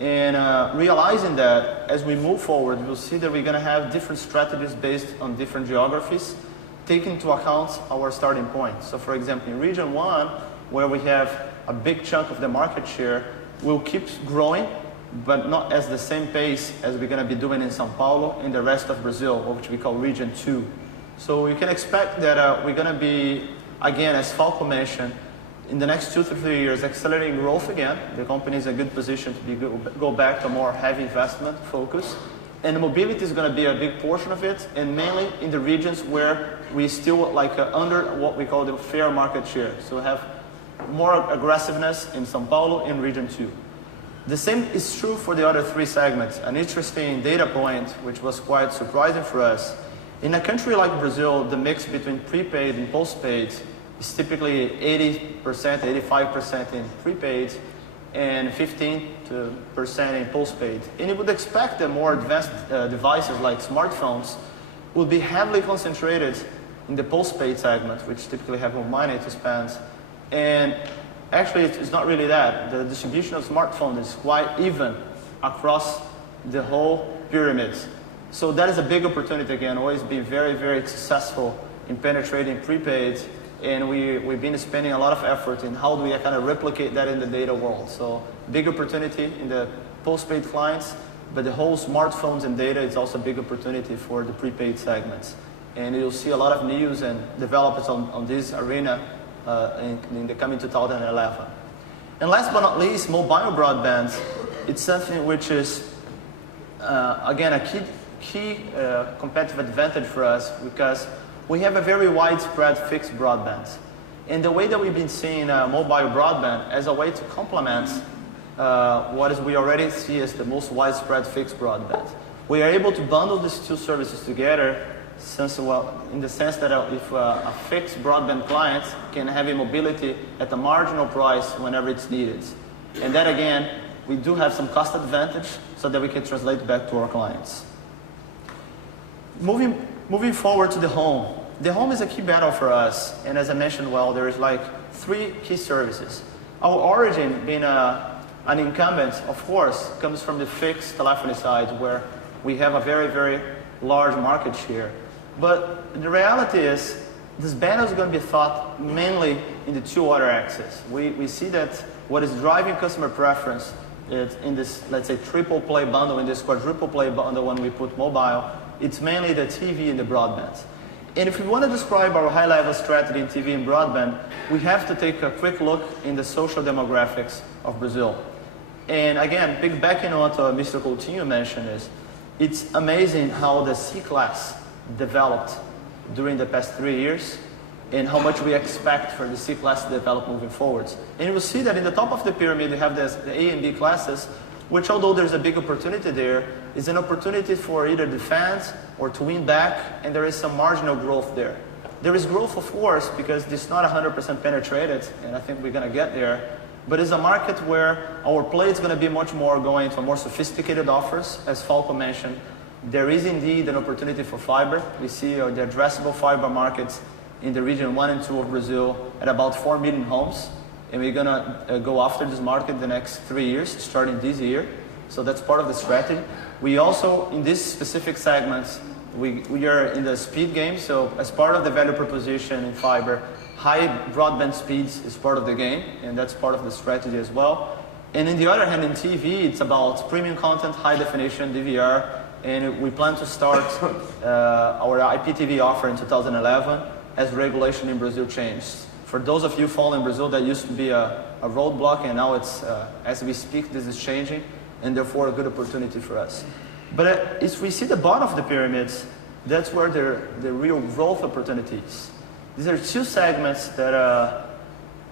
And realizing that as we move forward, we'll see that we're going to have different strategies based on different geographies, taking into account our starting point. So for example, in region 1, where we have a big chunk of the market share, we'll keep growing, but not at the same pace as we're going to be doing in São Paulo and the rest of Brazil, which we call region 2. So you can expect that we're going to be, again, as Falco mentioned, in the next 2 to 3 years, accelerating growth again. The company is in a good position to go back to a more heavy investment focus. And mobility is going to be a big portion of it, and mainly in the regions where we still under what we call the fair market share. So we have more aggressiveness in São Paulo in region 2. The same is true for the other 3 segments. An interesting data point, which was quite surprising for us. In a country like Brazil, the mix between prepaid and postpaid is typically 80%, 85% in prepaid and 15% in postpaid. And you would expect that more advanced devices like smartphones would be heavily concentrated in the postpaid segment, which typically have more money to spend. And actually, it's not really that. The distribution of smartphones is quite even across the whole pyramid. So that is a big opportunity again, always be very, very successful in penetrating prepaid. And we've been spending a lot of effort in how do we kind of replicate that in the data world. So big opportunity in the postpaid clients, but the whole smartphones and data is also a big opportunity for the prepaid segments. And you'll see a lot of news and developments on this arena in the coming 2011. And last but not least, mobile broadband. It's something which is, again, a key competitive advantage for us because we have a very widespread fixed broadband. And the way that we've been seeing mobile broadband as a way to complement we already see as the most widespread fixed broadband. We are able to bundle these 2 services together in the sense that if a fixed broadband client can have a mobility at a marginal price whenever it's needed. And that again, we do have some cost advantage so that we can translate back to our clients. Moving forward to the home. The home is a key battle for us, and as I mentioned, there's 3 key services. Our origin being an incumbent, of course, comes from the fixed telephony side, where we have a very, very large market share. But the reality is, this battle is going to be fought mainly in the 2 other axes. We see that what is driving customer preference is in this, let's say, triple play bundle, in this quadruple play bundle when we put mobile, it's mainly the TV and the broadband. And if we want to describe our high-level strategy in TV and broadband, we have to take a quick look in the social demographics of Brazil. And again, piggybacking on what Mr. Coutinho mentioned is, it's amazing how the C-class developed during the past 3 years and how much we expect for the C-class to develop moving forward. And you will see that in the top of the pyramid, you have the A and B classes, which although there's a big opportunity there, is an opportunity for either defend or to win back, and there is some marginal growth there. There is growth, of course, because it's not 100% penetrated, and I think we're going to get there, but it's a market where our play is going to be much more going to more sophisticated offers. As Falco mentioned, there is indeed an opportunity for fiber. We see the addressable fiber markets in the region 1 and 2 of Brazil at about 4 million homes. And we're going to go after this market the next 3 years, starting this year. So that's part of the strategy. We also, in these specific segments, we are in the speed game. So as part of the value proposition in fiber, high broadband speeds is part of the game, and that's part of the strategy as well. And on the other hand, in TV, it's about premium content, high definition, DVR, and we plan to start our IPTV offer in 2011 as regulation in Brazil changes. For those of you following Brazil, that used to be a roadblock, and now it's, as we speak, this is changing, and therefore a good opportunity for us. But if we see the bottom of the pyramids, that's where the real growth opportunities. These are 2 segments that,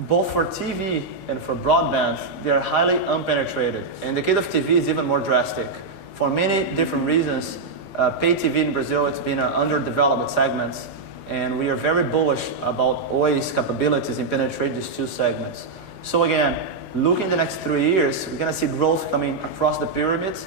both for TV and for broadband, they are highly unpenetrated. And the case of TV is even more drastic. For many different reasons, pay TV in Brazil, it's been an underdeveloped segment. And we are very bullish about Oi's capabilities in penetrating these 2 segments. So again, looking the next 3 years, we're going to see growth coming across the pyramids.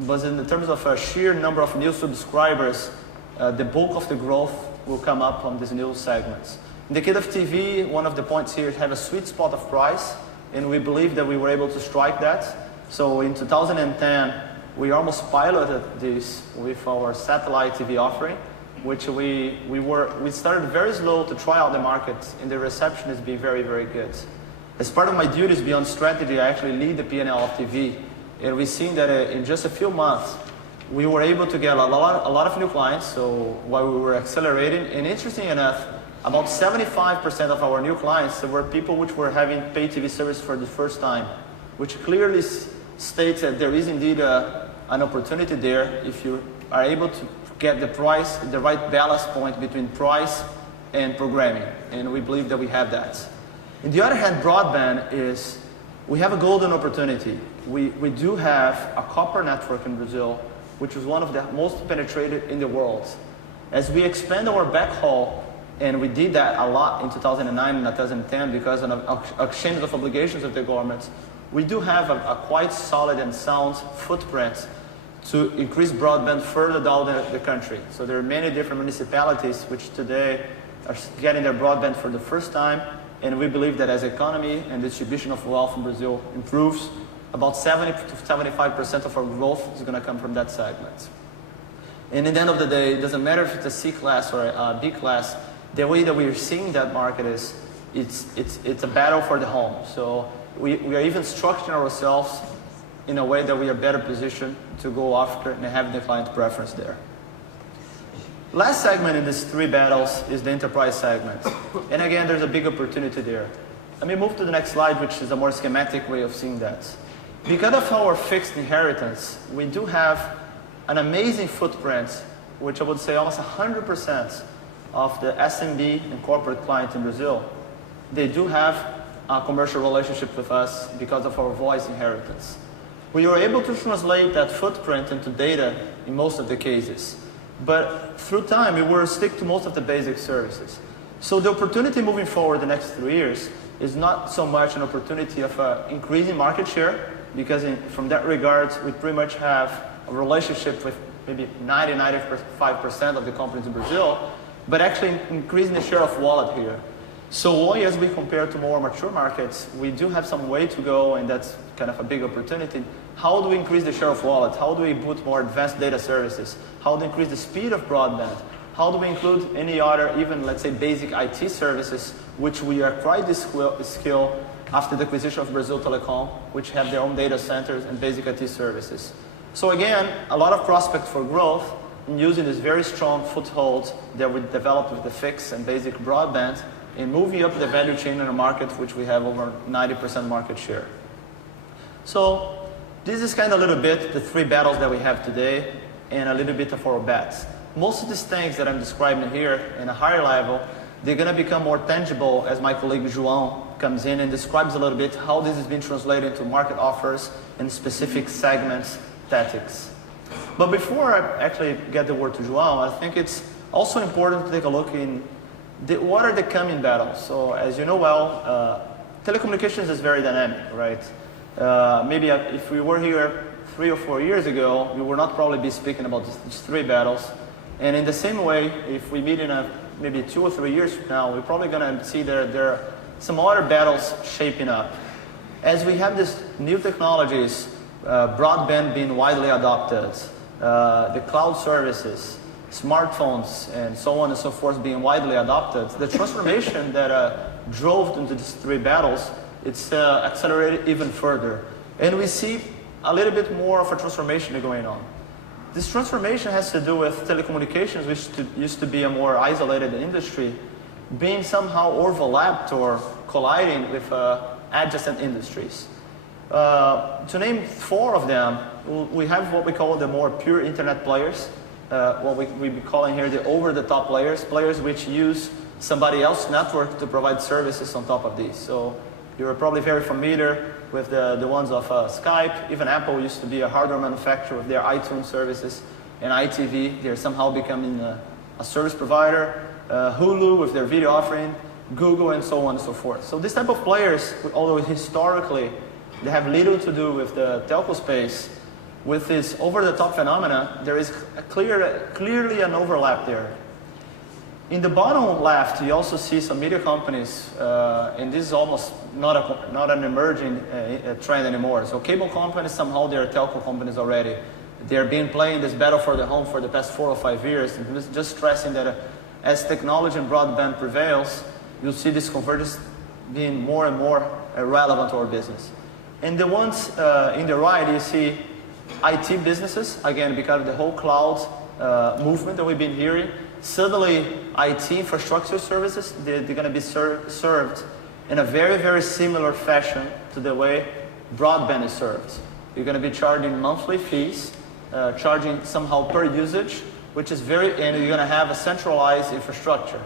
But in terms of a sheer number of new subscribers, the bulk of the growth will come up from these new segments. In the case of TV, one of the points here is have a sweet spot of price, and we believe that we were able to strike that. So in 2010, we almost piloted this with our satellite TV offering, which we started very slow to try out the market, and the reception has been very, very good. As part of my duties beyond strategy, I actually lead the P&L of TV, and we've seen that in just a few months, we were able to get a lot of new clients, so while we were accelerating, and interesting enough, about 75% of our new clients were people which were having pay TV service for the first time, which clearly states that there is indeed an opportunity there if you are able to get the right balance point between price and programming, and we believe that we have that. On the other hand, broadband is, we have a golden opportunity. We do have a copper network in Brazil, which is one of the most penetrated in the world. As we expand our backhaul, and we did that a lot in 2009 and 2010 because of exchange of obligations of the government, we do have a quite solid and sound footprint to increase broadband further down the country. So there are many different municipalities which today are getting their broadband for the first time, and we believe that as economy and distribution of wealth in Brazil improves, about 70 to 75% of our growth is going to come from that segment. And at the end of the day, it doesn't matter if it's a C class or a B class, the way that we are seeing that market is, it's a battle for the home. So we are even structuring ourselves in a way that we are better positioned to go after and have the client preference there. Last segment in these three battles is the enterprise segment. And again, there's a big opportunity there. Let me move to the next slide, which is a more schematic way of seeing that. Because of our fixed inheritance, we do have an amazing footprint, which I would say almost 100% of the SMB and corporate clients in Brazil, they do have a commercial relationship with us because of our voice inheritance. We were able to translate that footprint into data in most of the cases. But through time, we will stick to most of the basic services. So the opportunity moving forward the next 3 years is not so much an opportunity of increasing market share, because from that regard, we pretty much have a relationship with maybe 90-95% of the companies in Brazil, but actually increasing the share of wallet here. So as we compare to more mature markets, we do have some way to go, and that's kind of a big opportunity. How do we increase the share of wallet? How do we put more advanced data services? How do we increase the speed of broadband? How do we include any other, even let's say basic IT services, which we acquired this skill after the acquisition of Brazil Telecom, which have their own data centers and basic IT services. So again, a lot of prospect for growth in using this very strong foothold that we developed with the fixed and basic broadband, and moving up the value chain in a market which we have over 90% market share. So this is kind of a little bit the three battles that we have today and a little bit of our bets. Most of these things that I'm describing here in a higher level, they're going to become more tangible as my colleague João comes in and describes a little bit how this has been translated into market offers and specific segments, tactics. But before I actually get the word to João, I think it's also important to take a look in what are the coming battles. So as you know well, telecommunications is very dynamic, right? Maybe if we were here 3 or 4 years ago, we would not probably be speaking about these three battles. And in the same way, if we meet in maybe 2 or 3 years from now, we're probably going to see there are some other battles shaping up. As we have these new technologies, broadband being widely adopted, the cloud services, smartphones, and so on and so forth being widely adopted, the transformation that drove into these three battles, it's accelerated even further. And we see a little bit more of a transformation going on. This transformation has to do with telecommunications, which used to be a more isolated industry, being somehow overlapped or colliding with adjacent industries. To name 4 of them, we have what we call the more pure internet players, what we be calling here the over-the-top players which use somebody else's network to provide services on top of these. So you're probably very familiar with the ones of Skype. Even Apple used to be a hardware manufacturer with their iTunes services, and ITV, they're somehow becoming a service provider. Hulu with their video offering, Google, and so on and so forth. So this type of players, although historically they have little to do with the telco space, with this over-the-top phenomena, there is clearly an overlap there. In the bottom left, you also see some media companies, and this is almost not an emerging trend anymore. So cable companies, somehow they are telco companies already. They're been playing this battle for the home for the past 4 or 5 years, and just stressing that as technology and broadband prevails, you'll see this convergence being more and more relevant to our business. And the ones in the right, you see IT businesses, again, because of the whole cloud movement that we've been hearing. Suddenly, IT infrastructure services, they're going to be served in a very, very similar fashion to the way broadband is served. You're going to be charging monthly fees, charging somehow per usage, which is and you're going to have a centralized infrastructure.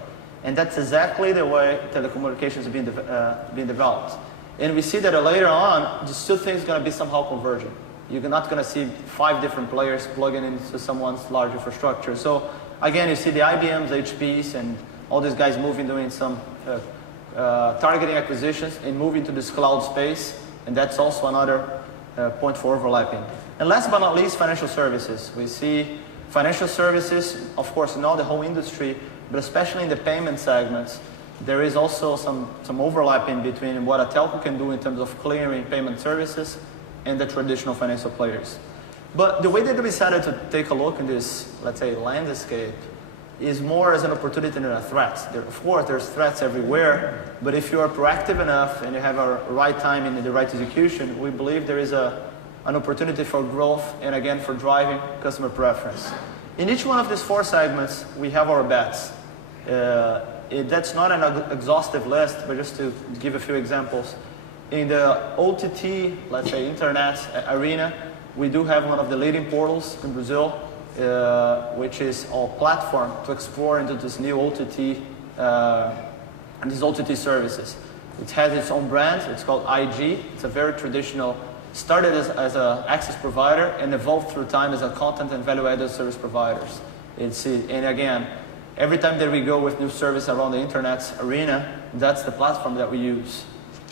And that's exactly the way telecommunications are being developed. And we see that later on, these two things are going to be somehow converging. You're not going to see 5 different players plugging into someone's large infrastructure. So again, you see the IBMs, HPs, and all these guys doing some targeting acquisitions and moving to this cloud space. And that's also another point for overlapping. And last but not least, financial services. We see financial services, of course, in all the whole industry, but especially in the payment segments, there is also some overlapping between what a telco can do in terms of clearing payment services and the traditional financial players. But the way that we decided to take a look in this, let's say, landscape is more as an opportunity than a threat. Of course, there's threats everywhere, but if you are proactive enough and you have a right timing and the right execution, we believe there is an opportunity for growth and again for driving customer preference. In each one of these 4 segments, we have our bets. That's not an exhaustive list, but just to give a few examples. In the OTT, let's say, internet arena, we do have one of the leading portals in Brazil, which is our platform to explore into this new OTT, and these OTT services. It has its own brand. It's called IG. It's a very traditional, started as an access provider and evolved through time as a content and value-added service providers. And again, every time that we go with new service around the internet arena, that's the platform that we use.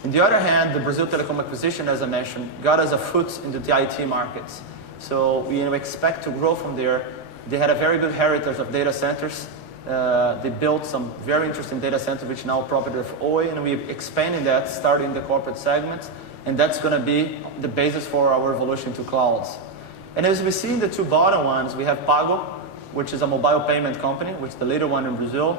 On the other hand, the Brazil Telecom acquisition, as I mentioned, got us a foot into the IT markets. So we expect to grow from there. They had a very good heritage of data centers. They built some very interesting data centers, which now property of Oi, and we're expanding that, starting the corporate segment, and that's going to be the basis for our evolution to clouds. And as we see in the 2 bottom ones, we have Pago, which is a mobile payment company, which is the leader one in Brazil,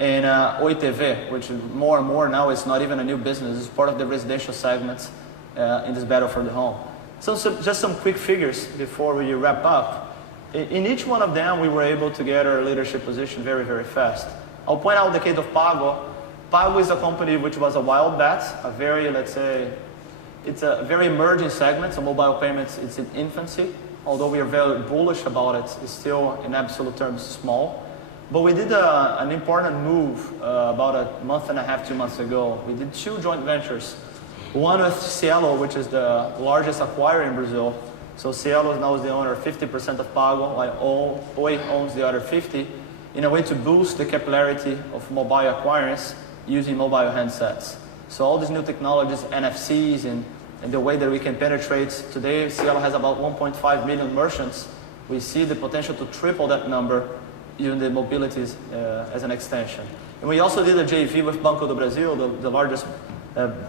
and Oi TV, which is more and more now, it's not even a new business, it's part of the residential segments in this battle for the home. So just some quick figures before we wrap up. In each one of them, we were able to get our leadership position very, very fast. I'll point out the case of Pago. Pago is a company which was a wild bet, a very, let's say, it's a very emerging segment, so mobile payments, it's in infancy. Although we are very bullish about it, it's still in absolute terms small. But we did an important move about a month and a half, 2 months ago. We did 2 joint ventures. One with Cielo, which is the largest acquirer in Brazil. So Cielo now is the owner of 50% of Pago, while Oi owns the other 50%, in a way to boost the capillarity of mobile acquirers using mobile handsets. So all these new technologies, NFCs, and the way that we can penetrate. Today, Cielo has about 1.5 million merchants. We see the potential to triple that number using the mobilities as an extension. And we also did a JV with Banco do Brasil, the largest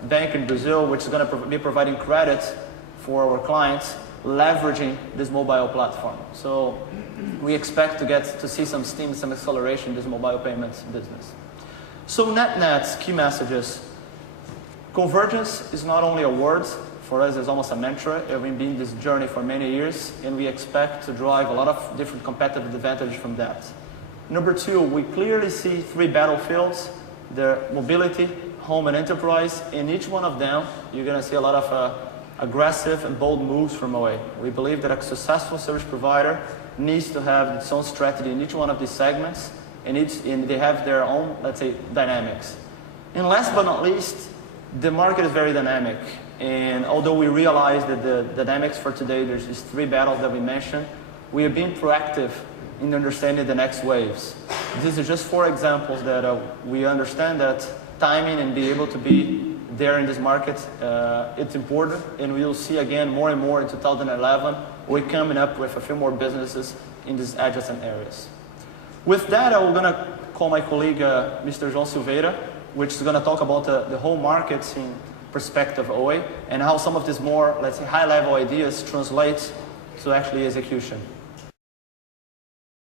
bank in Brazil, which is going to be providing credit for our clients, leveraging this mobile platform. So we expect to see some steam, some acceleration in this mobile payments business. So net key messages. Convergence is not only a word, for us it's almost a mantra. We've been in this journey for many years, and we expect to drive a lot of different competitive advantage from that. Number 2, we clearly see 3 battlefields, the mobility, home, and enterprise. In each one of them, you're going to see a lot of aggressive and bold moves from Oi. We believe that a successful service provider needs to have its own strategy in each one of these segments, and they have their own, let's say, dynamics. And last but not least, the market is very dynamic, and although we realize that the dynamics for today, there's these 3 battles that we mentioned, we are being proactive in understanding the next waves. These are just 4 examples that we understand that timing and be able to be there in this market, it's important, and we will see again more and more in 2011, we're coming up with a few more businesses in these adjacent areas. With that, I'm going to call call my colleague, Mr. João Silveira, which is going to talk about the whole marketing perspective of OA and how some of these more, let's say, high-level ideas translate to actually execution.